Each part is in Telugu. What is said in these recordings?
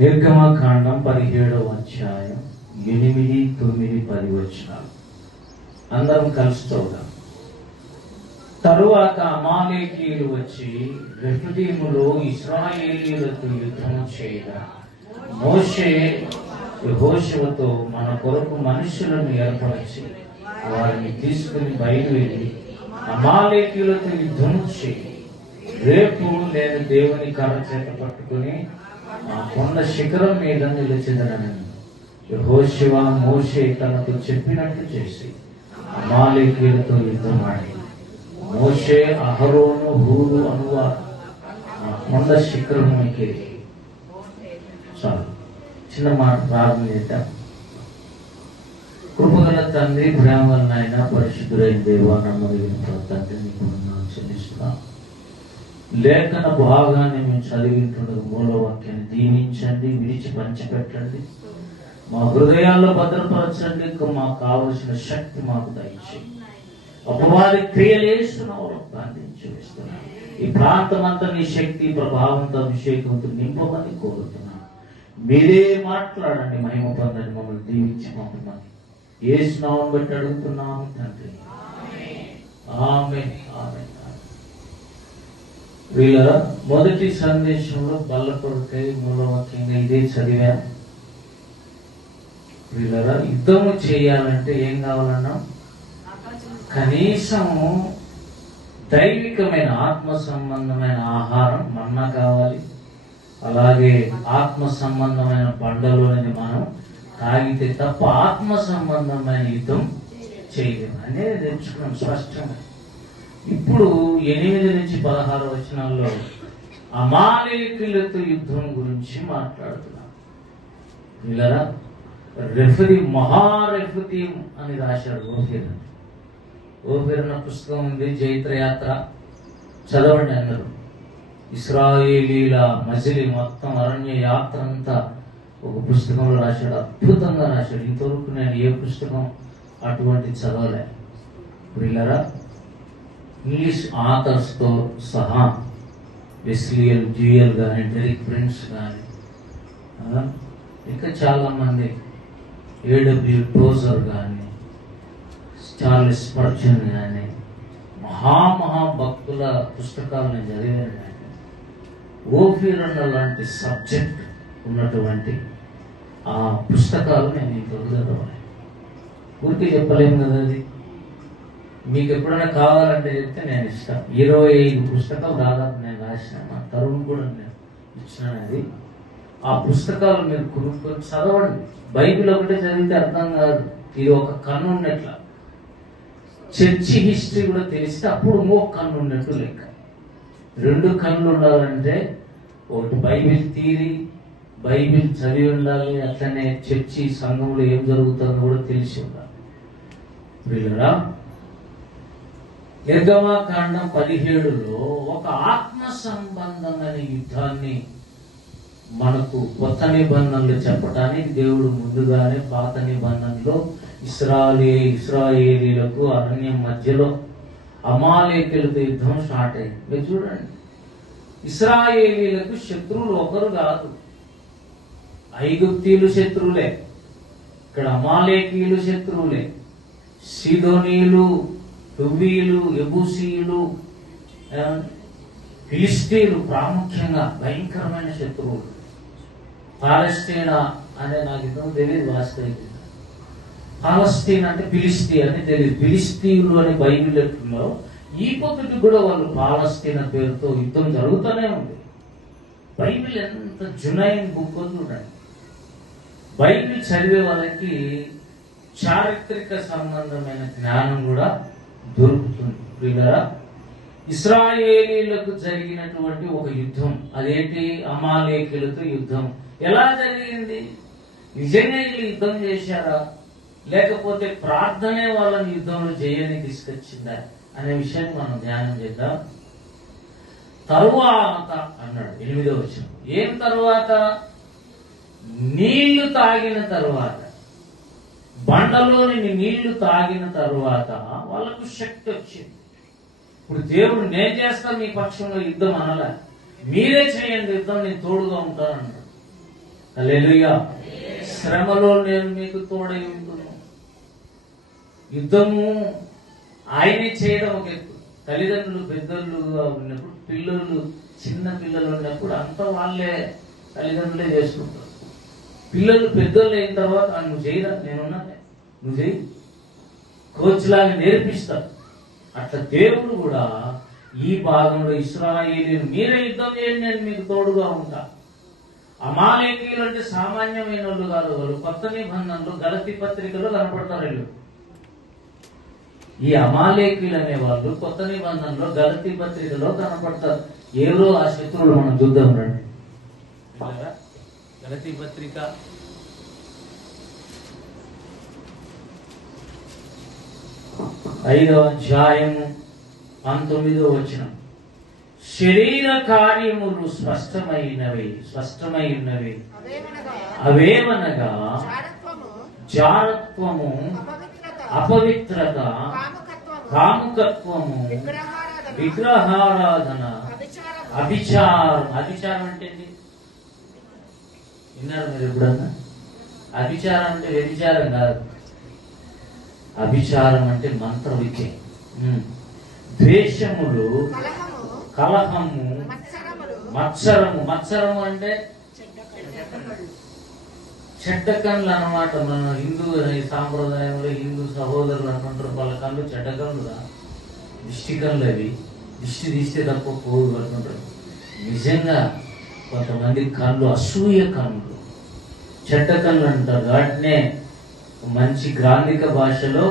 నిర్గమకాండం 17వ అధ్యాయం 8, 9, 10 వచనాలు అందరం కలిసి చూద్దాం. తరువాత అమాలేకీయులు వచ్చి రెఫీదీములో ఇశ్రాయేలీయులతో యుద్ధము చేయగా మోషే యెహోషువతో మన కొరకు మనుషులను ఏర్పరిచి వారిని తీసుకుని బయలువెళ్ళి అమాలేకీయులతో యుద్ధము చేయి. రేపు నేను దేవుని కర్ర చేత పట్టుకుని ఆ కొండ శిఖరం మీద నిలిచెదనని యెహోషువ మోషే తనకు చెప్పినట్టు చేసి అమాలేకీయులతో యుద్ధమాడి మోషే అహరోను హూరు అనువారు ఆ కొండ శిఖరమునికి. చాలు, చిన్న మాట ప్రారంభం చేద్దాం. కృపగల తండ్రి, ప్రేమగల నాయన, పరిశుద్ధులైన దేవా, నమ్మదగిన తండ్రి, నీకు వందనాలు చెల్లిస్తున్నాం. లేఖన భాగాన్ని మేము చదివింటుండగా మూలవాక్యాన్ని దీవించండి, విడిచి పంచిపెట్టండి, మా హృదయాల్లో భద్రపరచండి. మాకు కావలసిన శక్తి మాకు దయచేయండి. అపవాది క్రియలేస్తున్నావు ప్రార్థించుస్తున్నాను. ఈ ప్రాంతం అంతా నీ శక్తి ప్రభావంతో అభిషేకంతో నింపమని కోరుతున్నాను. మీరే మాట్లాడండి, మహిమ పొందండి, మమ్మల్ని దీవించి పంపమని యేసు నామమును బట్టి అడుగుతున్నాము తండ్రి, ఆమేన్, ఆమేన్. వీళ్ళ మొదటి సందేశంలో బల్లపొరకై మూలవాక్యంగా ఇదే చదివా. వీళ్ళరా యుద్ధము చేయాలంటే ఏం కావాలన్నా కనీసం దైవికమైన ఆత్మ సంబంధమైన ఆహారం మన్నా కావాలి. అలాగే ఆత్మ సంబంధమైన బండలోని మనం తాగితే తప్ప ఆత్మ సంబంధమైన యుద్ధం చేయలేము అనేది తెచ్చుకున్నాం స్పష్టంగా. ఇప్పుడు 8 నుంచి 16 వచనాల్లో అమాలేకీయులతో యుద్ధం గురించి మాట్లాడుతున్నాం. వీళ్ళరా మహారెఫీదీం అని రాశాడు ఓఫీర్ అన్న పుస్తకం ఉంది, జైత్రయాత్ర చదవండి అందరూ. ఇశ్రాయేలీల మజిలీ మొత్తం అరణ్య యాత్ర అంతా ఒక పుస్తకంలో రాశాడు. అద్భుతంగా రాశాడు. ఇంతవరకు నేను ఏ పుస్తకం అటువంటి చదవలే. వీళ్ళరా ఇంగ్లీష్ ఆథర్స్తో సహా వెస్లియల్ డ్యూయల్ కానీ, డెరిక్ ప్రిన్స్ కానీ, ఇంకా చాలా మంది, ఏడబ్ల్యూ టోజర్ కానీ, చార్లెస్ స్పర్జన్ కానీ, మహాభక్తుల పుస్తకాలు నేను చదివాను. కానీ ఓఫీర్ అన్న లాంటి సబ్జెక్ట్ ఉన్నటువంటి ఆ పుస్తకాలు నేను ఇంతవరకు చదవాలి. ఊరికే చెప్పలేము కదా. అది మీకు ఎప్పుడైనా కావాలంటే చెప్తే నేను ఇస్తాను. 25 పుస్తకాలు దాదాపు నేను రాసిన, మా తరుణ్ కూడా నేను ఇచ్చినాను. అది ఆ పుస్తకాలు మీరు కొనుక్కొని చదవండి. బైబిల్ ఒకటే చదివితే అర్థం కాదు. ఇది ఒక కన్ను ఉన్నట్ల. చర్చి హిస్టరీ కూడా తెలిస్తే అప్పుడు ఇంకొక కన్ను ఉన్నట్టు లెక్క. 2 కన్నులు ఉండాలంటే ఒకటి బైబిల్ థియరీ, బైబిల్ చదివి ఉండాలి. అట్లనే చర్చి సంఘంలో ఏం జరుగుతుందో కూడా తెలిసి ఉండాలి. వీళ్ళరా నిర్గమకాండం 17లో ఒక ఆత్మ సంబంధమైన యుద్ధాన్ని మనకు కొత్త నిబంధనలు చెప్పడానికి దేవుడు ముందుగానే పాత నిబంధనలో ఇశ్రాయేలీలకు అరణ్యం మధ్యలో అమాలేకీయులతో యుద్ధం స్టార్ట్ అయింది. మీరు చూడండి, ఇశ్రాయేలీలకు శత్రువులు ఒకరు కాదు. ఐగుప్తీయులు శత్రువులే, ఇక్కడ అమాలేకీయులు శత్రువులే, సీదోనీయులు, హివ్వీయులు, యెబూసీయులు, ఫిలిష్తీయులు ప్రాముఖ్యంగా భయంకరమైన శత్రువులు. పాలస్తీనా అనే నాకు ఇంతకు తెలియదు వాస్తవికంగా. పాలస్తీనా అంటే ఫిలిస్తీ అని తెలియదు. ఫిలిస్తీయులు అని బైబిల్లో ఈ పొద్దుకి కూడా వాళ్ళు పాలస్తీనా పేరుతో యుద్ధం జరుగుతూనే ఉంది. బైబిల్ ఎంత జునైన్ బుక్ చూడండి. బైబిల్ చదివే వాళ్ళకి చారిత్రక సంబంధమైన జ్ఞానం కూడా దొరుకుతుంది. వీళ్ళరా ఇశ్రాయేలీలకు జరిగినటువంటి ఒక యుద్ధం, అదేంటి అమాలేకీయులతో యుద్ధం. ఎలా జరిగింది? నిజంగా వీళ్ళు యుద్ధం చేశారా, లేకపోతే ప్రార్థనే వాళ్ళని యుద్ధంలో చేయని తీసుకొచ్చిందా అనే విషయాన్ని మనం ధ్యానం చేద్దాం. తరువాత అన్నాడు 8వ వచనం. ఏం తరువాత? నీళ్లు తాగిన తరువాత, బండలోని నీళ్లు తాగిన తరువాత వాళ్ళకు శక్తి వచ్చింది. ఇప్పుడు దేవుడు నేను చేస్తాను మీ పక్షంలో యుద్ధం అనలే, మీరే చేయండి యుద్ధం, నేను తోడుగా ఉంటానన్నాడు. హల్లెలూయా. శ్రమలో నేను మీకు తోడై ఉంటున్నాను. యుద్ధము ఆయనే చేయడం ఒక ఎత్తు. తల్లిదండ్రులు పెద్దోళ్ళుగా ఉన్నప్పుడు, పిల్లలు చిన్న పిల్లలు ఉన్నప్పుడు అంతా వాళ్ళే తల్లిదండ్రులే చేసుకుంటారు. పిల్లలు పెద్దోళ్ళు అయిన తర్వాత నువ్వు చేయరా, నేనున్నా, నువ్వు చేయి, కోచ్ లాగా నేర్పిస్తారు. అట్లా దేవుడు కూడా ఈ భాగంలో ఇశ్రాయేలీయులు మీరే యుద్ధం చేయండి, నేను మీకు తోడుగా ఉంటా. అమాలేకీయులు అంటే సామాన్యమైన వాళ్ళు కాదు. వాళ్ళు కొత్త నిబంధనలు గలతీ పత్రికలో కనపడతారు. వీళ్ళు ఈ అమాలేకీయులు అనే వాళ్ళు కొత్త నిబంధనలో గలతీ పత్రికలో కనపడతారు. ఎవరో ఆ శత్రువులు మనం చూద్దాం రండి. గలతీ పత్రిక 5వ అధ్యాయము 19వ వచనం. శరీర కార్యములు స్పష్టమై ఉన్నవి అవేమనగా జారత్వము, అపవిత్రత, కాముకత్వము, విగ్రహారాధన, అభిచారం. అభిచారం అంటే విన్నారు మీరు ఎప్పుడన్నా? అభిచారం అంటే వ్యభిచారం కాదు. అభిచారం అంటే మంత్ర విద్య. ద్వేషములు, కలహము, మత్సరము. మత్సరము అంటే చెడ్డ కళ్ళు అన్నమాట. మన హిందూ సాంప్రదాయంలో హిందూ సహోదరులు అంటుంటారు, వాళ్ళ కళ్ళు చెడ్డ కళ్ళుగా, దిష్టి కళ్ళు. అవి దిష్టి తీస్తే తప్ప పోగు పడుతుంటారు. నిజంగా కొంతమంది కళ్ళు అసూయ కళ్ళు, చెడ్డ కళ్ళు అంటారు. వాటినే మంచి గ్రాంధిక భాషలో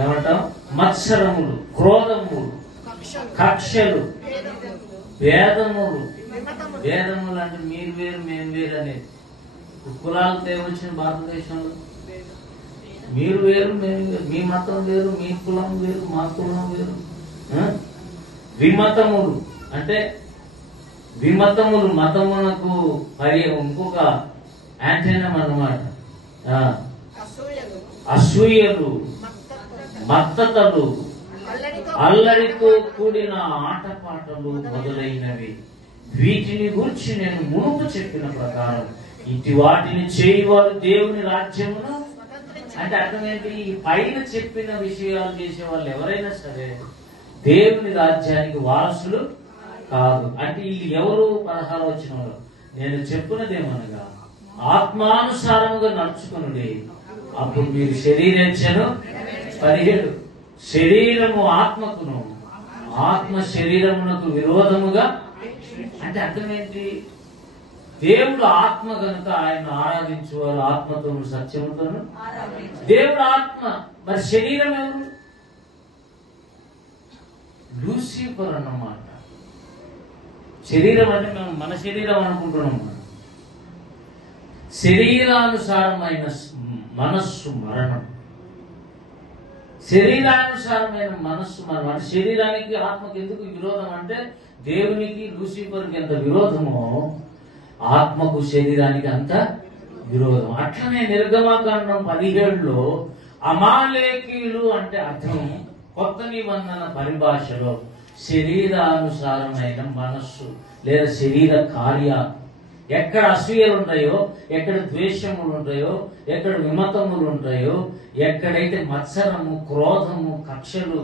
ఏమంటాం? మత్సరములు, క్రోధములు, కక్షలు, భేదములు. భేదములు అంటే మీరు వేరు మేము వేరు అనేది. కులాలతో ఏమొచ్చిన భారతదేశంలో మీరు వేరు మేము వేరు, మీ మతం వేరు, మీ కులం వేరు, మా కులం వేరు. విమతములు అంటే విమతములు, మతమునకు ఇంకొక యాంటోనిమ్ అన్నమాట. అసూయలు, మత్తతలు, అల్లరితో కూడిన ఆటపాటలు మొదలైనవి. వీటిని గురించి నేను మునుపు చెప్పిన ప్రకారం ఇటు వాటిని చేయవారు దేవుని రాజ్యమును. అంటే అర్థం ఏంటి? ఈ పైన చెప్పిన విషయాలు చేసే వాళ్ళు ఎవరైనా సరే దేవుని రాజ్యానికి వారసులు కాదు. అంటే వీళ్ళు ఎవరు? 16వ వచనంలో నేను చెప్పున్నదేమనగా ఆత్మానుసారముగా నడుచుకునుడి, అప్పుడు మీరు శరీరేచ్ఛను 17 శరీరము ఆత్మకును, ఆత్మ శరీరమునకు విరోధముగా. అంటే అర్థం ఏంటి? దేవుడు ఆత్మ కనుక ఆయన ఆరాధించేవారు ఆత్మతోను సత్యముతోను. దేవుడు ఆత్మ, మరి శరీరం ఎవరు? లూసిఫర్ అన్నమాట. శరీరం అంటే మేము మన శరీరం అనుకుంటున్నాం. శరీరానుసారమైన మనస్సు మరణం. శరీరానుసారమైన మనస్సు మరణం అంటే శరీరానికి ఆత్మకి ఎందుకు విరోధం అంటే దేవునికి లూసిఫర్కి ఎంత విరోధమో ఆత్మకు శరీరానికి అంత విరోధం. అట్లనే నిర్గమకాండం 17లో అమాలేకీయులు అంటే అర్థం కొత్త నిబంధన పరిభాషలో శరీరానుసారమైన మనస్సు లేదా శరీర కార్యాలు. ఎక్కడ అసూయలు ఉంటాయో, ఎక్కడ ద్వేషములు ఉంటాయో, ఎక్కడ విమతములు ఉంటాయో, ఎక్కడైతే మత్సరము, క్రోధము, కక్షలు,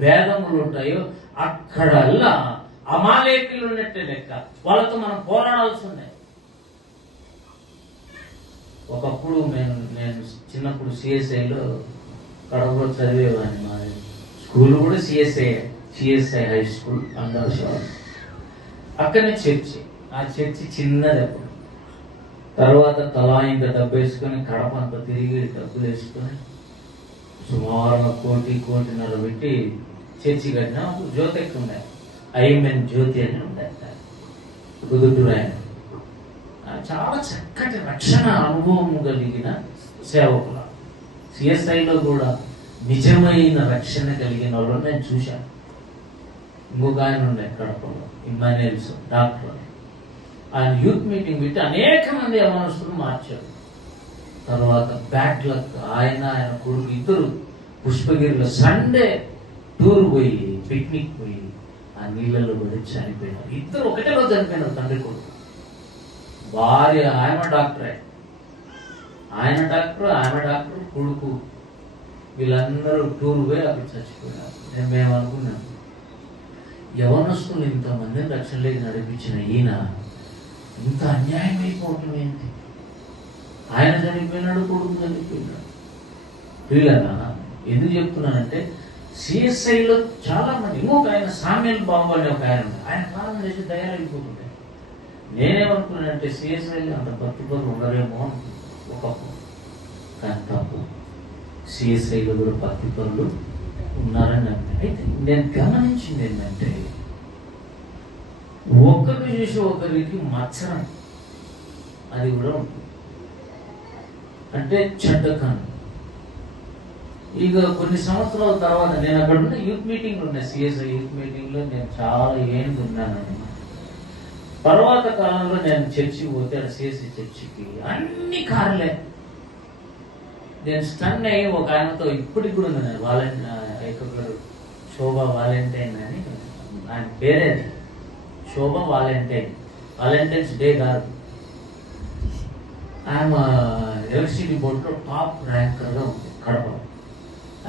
భేదములు ఉంటాయో అక్కడల్లా అమాలేకీయులు ఉన్నట్టే లెక్క. వాళ్ళతో మనం పోరాడాల్సి ఉన్నాయి. ఒకప్పుడు నేను చిన్నప్పుడు సిఎస్ఐలో కడపలో చదివేవాడిని. మా స్కూల్ కూడా సిఎస్ఐ హై స్కూల్ అందరూ. అక్కడనే చర్చి. ఆ చర్చి చిన్నది అప్పుడు. తర్వాత తలా ఇంత డబ్బు వేసుకొని కడప అంత తిరిగి డబ్బులు వేసుకొని సుమారు 1 కోటిన్నర పెట్టి చర్చి కట్టినా. అప్పుడు జ్యోతి ఎక్కువ ఉన్నాయి, ఐమెన్ జ్యోతి అని ఉండే కుదుటూరు ఆయన. చాలా చక్కటి రక్షణ అనుభవం కలిగిన సేవకుల. సిఎస్ఐలో కూడా నిజమైన రక్షణ కలిగిన వాళ్ళు నేను చూశాను. ఇంకొక ఆయన ఉండే కడపలో, ఇమ్మాన్యుయల్స్ డాక్టర్. ఆయన యూత్ మీటింగ్ పెట్టి అనేక మంది యవనస్తులు మార్చారు. తర్వాత బ్యాడ్ లక్ ఆయన కొడుకు ఇద్దరు పుష్పగిరిలో సండే టూర్ పోయి పిక్నిక్ పోయి ఆ నీళ్ళలో పడి చనిపోయినారు. ఇద్దరు ఒకటే రోజు చనిపోయినారు, తండ్రి కొడుకు. భార్య ఆమె డాక్టరే, ఆయన డాక్టర్ కొడుకు వీళ్ళందరూ టూర్ పోయి అక్కడ చచ్చిపోయినారు. మేము అనుకున్నాం యవనస్తులు ఇంతమందిని రక్షణలోకి నడిపించిన ఈయన ఇంత అన్యాయం అయిపోవటం ఏంటి? ఆయన చనిపోయినాడు, కొడుకు చనిపోయినాడు. వీళ్ళనా ఎందుకు చెప్తున్నానంటే సిఎస్ఐలో చాలా మంది, ఇంకొక ఆయన సామ్యుల్ బాబు అనే ఒక ఆయన ప్రారంభం చేసి తయారైపోతుంటాయి. నేనేమనుకున్నానంటే సిఎస్ఐలో అంత భక్తిపరులు ఉండరేమో అనుకుంటున్నాను ఒకప్పుడు, కానీ తప్పు. సిఎస్ఐలో కూడా భక్తిపరులు ఉన్నారని అంటే, అయితే నేను గమనించింది ఏంటంటే ఒకరిని చూసి ఒకరికి మచ్చరం అది కూడా ఉంటుంది. అంటే చెడ్డకను. ఇక కొన్ని సంవత్సరాల తర్వాత నేను అక్కడ ఉన్న యూత్ మీటింగ్లు ఉన్నాయి, సిఎస్ఐ యూత్ మీటింగ్లో నేను చాలా ఏంటి ఉన్నానని. తర్వాత కాలంలో నేను చర్చికి పోతే సిఎస్ఐ చర్చికి అన్ని కార్లే. నేను స్టన్ అయ్యి ఒక ఆయనతో ఇప్పటికి కూడా ఉంది, వాలంటీర్ శోభా వాలంటైన్ అని ఆయన పేరే, శోభా వాలంటైన్స్ డే కాదు. ఆయన ఎలక్ట్రిసిటీ బోర్డులో టాప్ ర్యాంకర్గా ఉంది కడప.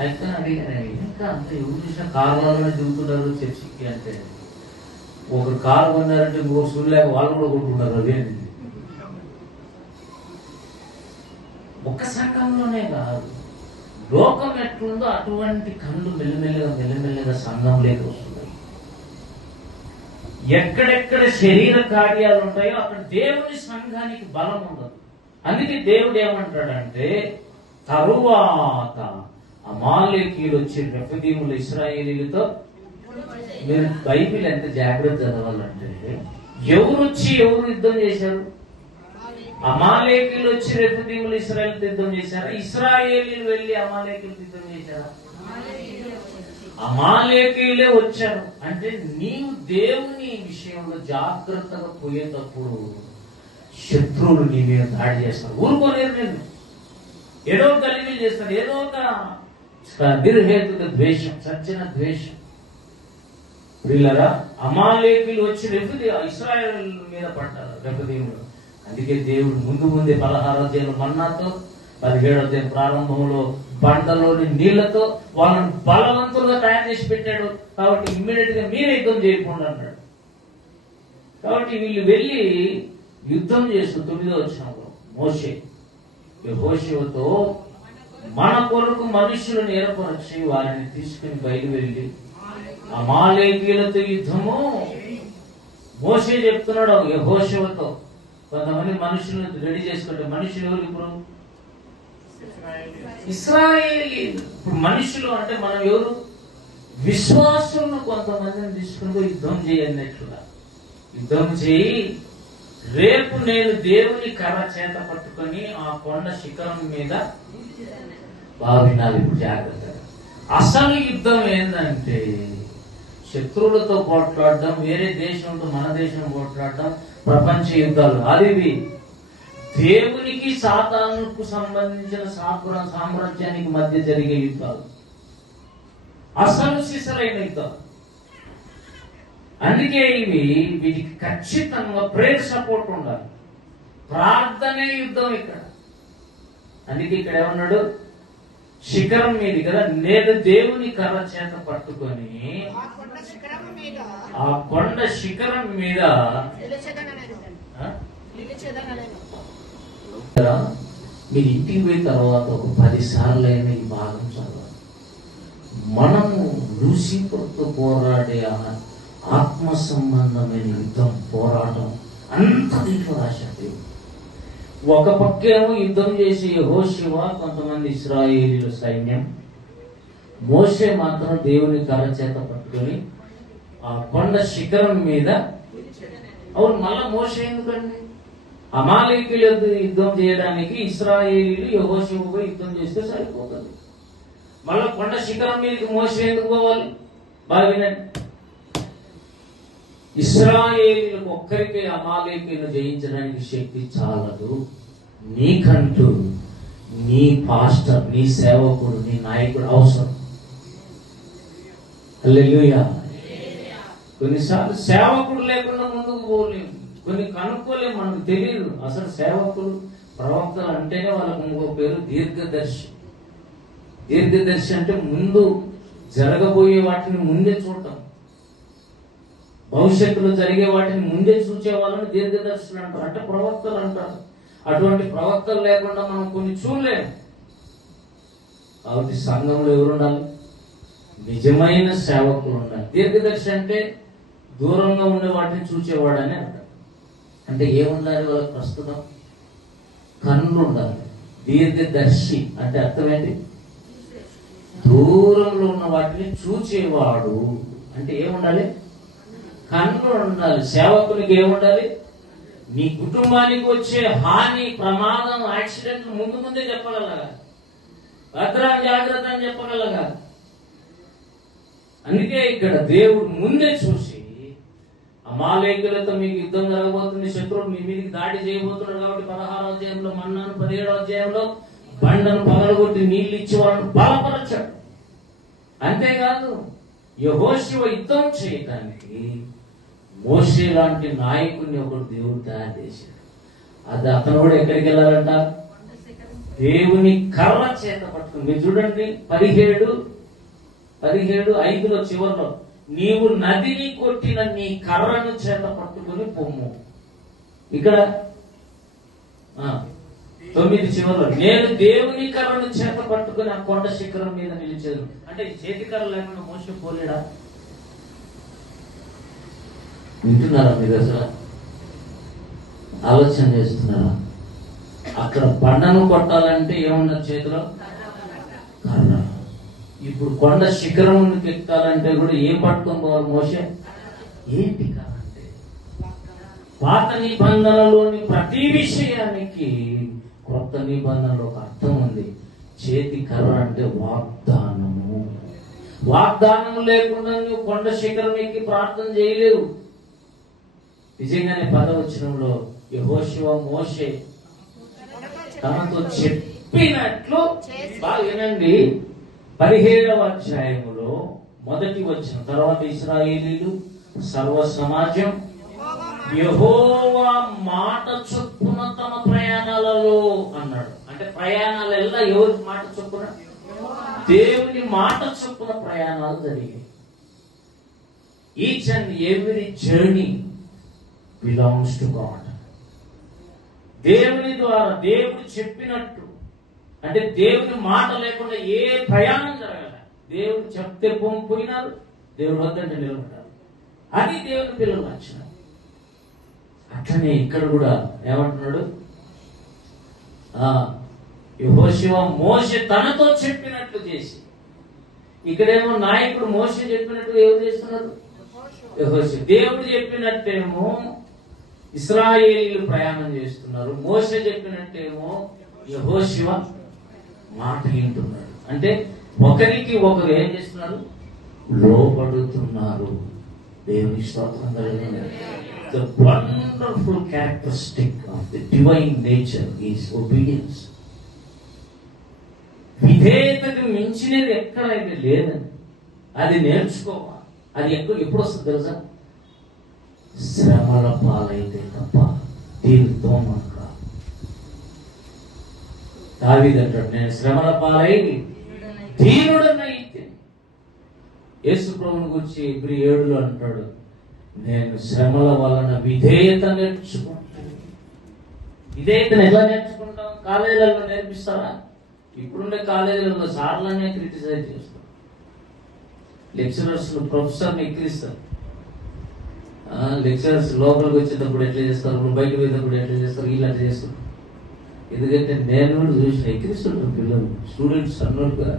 అయితే అడిగాను, ఇంకా అంత ఎవరు చూసినా కార్లలోనే దిగుతున్నారు చర్చికి అంటే, ఒకరు కారు కొన్నారంటే ఇంకొక సూర్యులేక వాళ్ళు కూడా కొట్టుకుంటారు. అదేంటి ఒక సంఘంలోనే కాదు, లోకం ఎట్లుందో అటువంటి కళ్ళు మెల్లమెల్లగా సంఘంలోకి వస్తున్నాయి. ఎక్కడెక్కడ శరీర కార్యాలు ఉంటాయో అక్కడ దేవుని సంఘానికి బలం ఉండదు. అందుకే దేవుడు ఏమంటాడంటే, తరువాత అమాలేకీయులు వచ్చి రెఫదీములు ఇశ్రాయేలీలతో, మీరు బైబిల్ ఎంత జాగ్రత్త చదవాలంటే, ఎవరు యుద్ధం చేశారు? అమాలేకీయులు వచ్చి రెఫదీములు ఇశ్రాయేలీలతో యుద్ధం చేశారా? ఇశ్రాయేలీలు వెళ్ళి అమాలేకీయులతో యుద్ధం చేశారా? అమాలేకీయులే వచ్చారు. అంటే నీవు దేవుని విషయంలో జాగ్రత్తగా పోయేటప్పుడు శత్రువులు నీ మీద దాడి చేస్తారు. ఊరుకోలేరు. నేను ఏదో కలిగి చేస్తారు, ఏదో ఒక నిర్హేతుక ద్వేషం, సజ్జన ద్వేషం. వీళ్ళరా అమాలేకీయులు వచ్చి ఇశ్రాయేల్ మీద పడ్డారు రెఫదీములు. అందుకే దేవుడు ముందే 16వ అధ్యాయం మన్నాతో, 17వ అధ్యాయం ప్రారంభంలో బండలోని నీళ్లతో వాళ్ళని బలవంతులుగా తయారు చేసి పెట్టాడు. కాబట్టి ఇమ్మీడియట్ గా మీరే యుద్ధం చేయకుండా అన్నాడు. కాబట్టి వీళ్ళు వెళ్ళి యుద్ధం చేస్తూ 9వ వచనంలో మోషే యెహోషువతో, మన కొరకు మనుషులను ఏర్పరచి వారిని తీసుకుని బయలు వెళ్ళి అమాలేకీయులతో యుద్ధము. మోషే చెప్తున్నాడు యెహోషువతో, కొంతమంది మనుషులను రెడీ చేసుకుంటే, మనుషులు ఎవరు ఇప్పుడు? ఇశ్రాయేలీయులు. ఇప్పుడు మనుషులు అంటే మనం ఎవరు? విశ్వాసులను కొంతమందిని తీసుకుంటూ యుద్ధం చేయన్నట్లుగా యుద్ధం చేయి. రేపు నేను దేవుని కర్ర చేత పట్టుకొని ఆ కొండ శిఖరం మీద వినాలి. ఇప్పుడు జాగ్రత్తగా, అసలు యుద్ధం ఏంటంటే శత్రువులతో పోట్లాడడం, వేరే దేశంతో మన దేశం పోట్లాడడం, ప్రపంచ యుద్ధాలు. అది దేవునికి సాతానుకు సంబంధించిన సామ్రాజ్యానికి మధ్య జరిగే యుద్ధాలు, అసలు సిసలైన యుద్ధాలు. అందుకే వీటికి ఖచ్చితంగా ప్రేయర్ సపోర్ట్ ఉండాలి. ప్రార్థనే యుద్ధం ఇక్కడ. అందుకే ఇక్కడ ఏమన్నాడు? శిఖరం మీద కదా, నేను దేవుని కర్ర చేత పట్టుకొని ఆ కొండ శిఖరం మీద మీరు ఇంటికి పోయిన తర్వాత ఒక 10 సార్లు అయినా ఈ భాగం చదవాలి. మనము లూసిఫర్తో పోరాడే ఆత్మ సంబంధమైన యుద్ధం, పోరాటం అంత దీంట్లో రాశాడు. ఒక పక్కేమో యుద్ధం చేసి యెహోషువ, కొంతమంది ఇశ్రాయేలీయుల సైన్యం, మోషే మాత్రం దేవుని కర్ర చేత పట్టుకొని ఆ కొండ శిఖరం మీద. అవును, మళ్ళా మోషే ఎందుకండి? అమాలేకీయులతో యుద్ధం చేయడానికి ఇశ్రాయేలీయులు యెహోషువతో యుద్ధం చేస్తే సరిపోతుంది. మళ్ళా కొండ శిఖరం మీదకి మోషే ఎందుకు పోవాలి? బాగా వినండి. ఇశ్రాయేలీయులకు ఒక్కరికే అమాలేకీయులను జయించడానికి శక్తి చాలదు. నీకంటూ నీ పాస్టర్, నీ సేవకుడు, నీ నాయకుడు అవసరం. హల్లెలూయా. కొన్నిసార్లు సేవకుడు లేకుండా ముందుకు పోలేము. కొన్ని కనుక్కోలేము, మనకు తెలియదు. అసలు సేవకులు ప్రవక్తలు అంటేనే వాళ్ళకు ఇంకో పేరు దీర్ఘదర్శి. దీర్ఘదర్శి అంటే ముందు జరగబోయే వాటిని ముందే చూడటం, భవిష్యత్తులో జరిగే వాటిని ముందే చూసే వాళ్ళని దీర్ఘదర్శులు అంటారు, అంటే ప్రవక్తలు అంటారు. అటువంటి ప్రవక్తలు లేకుండా మనం కొన్ని చూడలేము. కాబట్టి సంఘంలో ఎవరు ఉండాలి? నిజమైన సేవకులు ఉండాలి. దీర్ఘదర్శి అంటే దూరంగా ఉండే వాటిని చూసేవాడని అంటారు. అంటే ఏముండాలి వాళ్ళకి? ప్రస్తుతం కన్నులు ఉండాలి. దీర్ఘదర్శి అంటే అర్థం ఏంటి? దూరంలో ఉన్న వాటిని చూచేవాడు. అంటే ఏముండాలి? కన్నులు ఉండాలి. సేవకునికి ఏముండాలి? నీ కుటుంబానికి వచ్చే హాని, ప్రమాదం, యాక్సిడెంట్ ముందు ముందే చెప్పగలగా, భద్రం జాగ్రత్త అని చెప్పగలగా. అందుకే ఇక్కడ దేవుడు ముందే చూసి, అమాలేకులతో మీకు యుద్ధం జరగబోతుంది, శత్రువులు మీ మీదకి దాడి చేయబోతున్నారు కాబట్టి 16వ అధ్యాయంలో మన్నాను, 17వ అధ్యాయంలో బండను పగలగొట్టి నీళ్లు ఇచ్చి వాళ్ళని బలపరచాడు. అంతేకాదు యెహోషువ యుద్ధం చేయటానికి మోషే లాంటి నాయకుడిని ఒకడు దేవుడు తయారు చేశాడు. అది అతను కూడా ఎక్కడికి వెళ్ళాలంట? దేవుని కర్ర చేత పట్టుకుని. మీరు చూడండి 17:5 చివరిలో, నీవు నదిని కొట్టిన నీ కర్రను చేత పట్టుకుని పొమ్ము. ఇక్కడ 9 చివరిలో, నేను దేవుని కర్రను చేత పట్టుకుని ఆ కొండ శిఖరం మీద నిలిచాను. అంటే చేతి కర్ర లేకుండా మోసే పోలేడా? వింటున్నారా మీరు? అసలు ఆలోచన చేస్తున్నారా? అక్కడ బండను కొట్టాలంటే ఏమున్నది చేతిలో? కర్ర. ఇప్పుడు కొండ శిఖరం ఎక్కాలంటే కూడా ఏం పట్టుకొని పోవాలి మోసే? ఏంటి కర్ర అంటే? పాత నిబంధనలోని ప్రతి విషయానికి కొత్త నిబంధనలో ఒక అర్థం ఉంది. చేతి కర్ర అంటే వాగ్దానము. వాగ్దానం లేకుండా నువ్వు కొండ శిఖరం ఎక్కి ప్రార్థన చేయలేవు. నిజంగానే 10వ వచనంలో యెహోషువ మోషే తనతో చెప్పినట్లు, బాగా వినండి, 17వ అధ్యాయములో 1వ వచనం, తర్వాత ఇశ్రాయేలీలు సర్వ సమాజం యెహోవా మాట చొప్పున తమ ప్రయాణాలలో అన్నాడు. అంటే ప్రయాణాలు ఎలా ఎవరి మాట చొప్పున? దేవుని మాట చొప్పున ప్రయాణాలు జరిగాయి. Each and every journey belongs to God. దేవుని ద్వారా, దేవుడు చెప్పినట్టు, అంటే దేవుని మాట లేకుండా ఏ ప్రయాణం జరగల. దేవుడు చెప్తే పోయినారు, దేవుడు వద్దంటే నిలబడ్డారు. అది దేవుని పిల్లల లక్షణం. అట్లనే ఇక్కడ కూడా ఏమంటున్నాడు? యెహోషువ మోషే తనతో చెప్పినట్లు చేసి, ఇక్కడేమో నాయకుడు మోషే చెప్పినట్టు ఎవరు చేస్తున్నారు? యెహోషువ. దేవుడు చెప్పినట్టేమో ఇశ్రాయేలీలు ప్రయాణం చేస్తున్నారు, మోషే చెప్పినట్టేమో యెహోషువ మాట వింటున్నాడు. అంటే ఒకరికి ఒకరు ఏం చేస్తున్నారు? లోబడుతున్నారు. దేవుని స్తోత్రం కలుగును. The wonderful characteristic of the divine nature is obedience. విధేయతకు మించినది ఎక్కడైతే లేదని అది నేర్చుకోవాలి. అది ఎప్పుడు వస్తుంది తెలుసా? శ్రమల పాలైతే తప్ప దీనితో మనకు రాదు. దావీదు అంటాడు, నేను శ్రమల పాలై దీనుడనైతే. యేసు ప్రభువుని గురించి Hebrew 7లో అంటాడు, నేను శ్రమల వలన విధేయత నేర్చుకుంటాను. విధేయతను ఎలా నేర్చుకుంటాం? కాలేజీలలో నేర్పిస్తారా? ఇప్పుడుండే కాలేజీలలో సార్లనే క్రిటిసైజ్ చేస్తారు, లెక్చరర్స్ ప్రొఫెసర్ని ఎక్కిరిస్తారు. లెక్చరర్స్ లోపలికి వచ్చేటప్పుడు ఎట్లా చేస్తారు, బయటకు పోయేటప్పుడు ఎట్లా చేస్తారు, వీళ్ళు అట్లా చేస్తారు. ఎందుకంటే నేను కూడా చూసిన ఎక్కిరిస్తుంటారు పిల్లలు, స్టూడెంట్స్ అన్నట్టుగా.